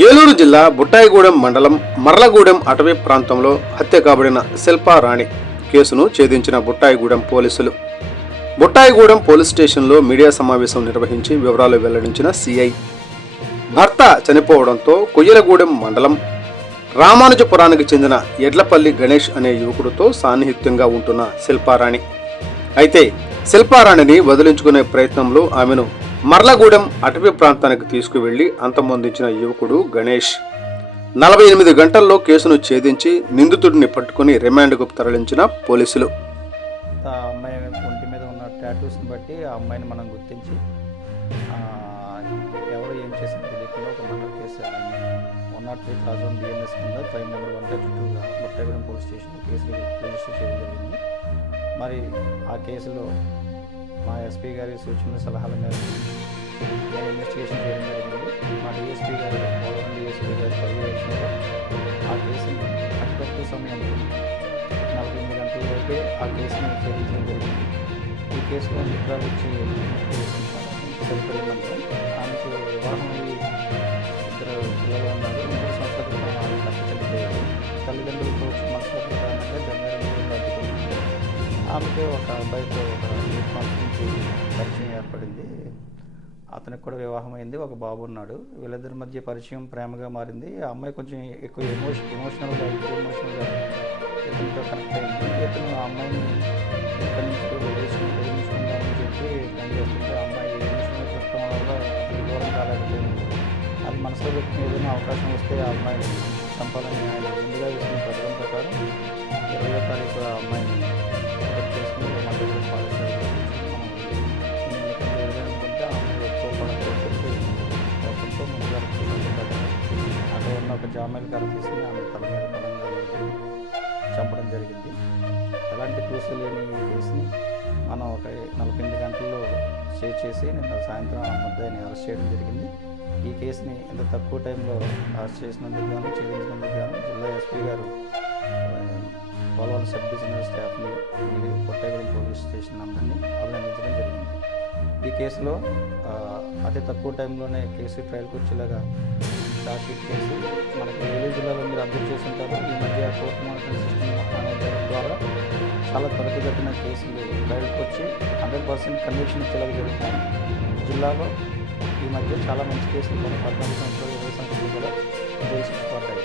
ఏలూరు జిల్లా బుట్టాయిగూడెం మండలం మర్లగూడెం అటవీ ప్రాంతంలో హత్య కాబడిన శిల్పా రాణి కేసును ఛేదించిన బుట్టాయిగూడెం పోలీసులు. బుట్టాయిగూడెం పోలీస్ స్టేషన్లో మీడియా సమావేశం నిర్వహించి వివరాలు వెల్లడించిన సిఐ. భర్త చనిపోవడంతో కొయ్యలగూడెం మండలం రామానుజపురానికి చెందిన ఎడ్లపల్లి గణేష్ అనే యువకుడితో సాన్నిహిత్యంగా ఉంటున్న శిల్పారాణి. అయితే శిల్పారాణిని వదిలించుకునే ప్రయత్నంలో ఆమెను మర్లగూడెం అటవీ ప్రాంతానికి తీసుకువెళ్లి అంతమొందించిన యువకుడు గణేష్ 48 గంటల్లో కేసును ఛేదించి నిందితుడిని పట్టుకుని రిమాండ్కు తరలించిన పోలీసులు. ఆ అమ్మాయి ఒంటి మీద ఉన్న టాటూస్ని బట్టి ఆ అమ్మాయిని మనం గుర్తించి ఎవరు ఏం చేసింది తెలియకుండా ఒక మర్డర్ కేసు 103,000 బిఎన్ఎస్ కింద క్రైమ్ నెంబర్ 132గా Buttayagudem police station case register చేయడం జరిగింది. మరి ఆ కేసులో మా ఎస్పీ గారి సూచనల సలహాల మేరకు నేను ఇన్వెస్టిగేషన్ చేయడం జరిగింది. మా డిఎస్పీ గారు పోలవరం డిఎస్పీ గారి పర్యవేక్షణలో ఆ కేసుని అతి తక్కువ సమయంలో 48 గంటలలోపే ఆ కేసుని ఛేదించడం జరిగింది. ఈ కేసులో నిద్రాలు వచ్చి సరిపోయిందంటే ఆమెకు వివాహం అయ్యి 2 పిల్లలు ఉన్నారు. 3 సంవత్సరాల క్రితం ఆమె భర్త చనిపోయారు. తల్లిదండ్రులతో వచ్చి మనసులో కారణంగా గంగారెడ్డి అడ్డుకుంటుంది. ఆమెకు ఒక అబ్బాయితో ఒక 8 మంత్స్ నుంచి పరిచయం ఏర్పడింది. అతనికి కూడా వివాహం అయింది. ఒక బాబు ఉన్నాడు. వీళ్ళిద్దరి మధ్య పరిచయం ప్రేమగా మారింది. ఆ అమ్మాయి కొంచెం ఎక్కువ ఎమోషనల్గా ఇతనితో కనెక్ట్ అయింది. ఇతను ఆ అమ్మాయిని ఎక్కడి నుంచి వదిలించుకుందామని చెప్పి పని చేస్తుంటే ఆ అమ్మాయి ఎమోషనల్ చెప్పడం వల్ల అతనికి దూరం కాలేకపోయింది. అది మనసులో పెట్టుకుని ఏదైనా అవకాశం వస్తే ఆ అమ్మాయిని చంపాలని ఆయన ముందుగా వేసిన పథకం ప్రకారం 20వ తారీఖు ఆ అమ్మాయిని చేసుకుని మా దగ్గర పాలిస్తారు. అక్కడ ఉన్న ఒక జామాయిలు కర్ర తీసుకుని ఆమె తల మీద బలంగా చంపడం జరిగింది. ఎలాంటి క్లూస్ లేని కేసుని మనం ఒక 48 గంటల్లో షేర్ చేసి నిన్న సాయంత్రం ఆ ముద్దాయిని అరెస్ట్ చేయడం జరిగింది. ఈ కేసుని ఇంత తక్కువ టైంలో అరెస్ట్ చేసినందుకు గాను ఛేదించినందుకు గాను జిల్లా ఎస్పీ గారు పోలవరం సబ్ డివిజనల్ స్టాఫ్ని బుట్టాయిగూడెం పోలీస్ స్టేషన్ అందరినీ అభినందించడం జరిగింది. ఈ కేసులో అతి తక్కువ టైంలోనే కేసు ట్రయల్కి వచ్చేలాగా షార్ట్షీట్ కేసు మనకి ఏలూరు జిల్లాలో మీరు అబ్జర్వ్ చేస్తుంటారు. ఈ మధ్య కోర్టు మానిటరింగ్ సిస్టమ్ అనే ద్వారా చాలా త్వరితగతిన కేసులు ట్రయల్కి వచ్చి 100% కన్విక్షన్ ఇచ్చేలాగా జరుగుతున్నాయి. జిల్లాలో ఈ మధ్య చాలా మంచి కేసులు 14 సంవత్సరాలు 20 సంవత్సరాలు కూడా కేసులు పడ్డాయి.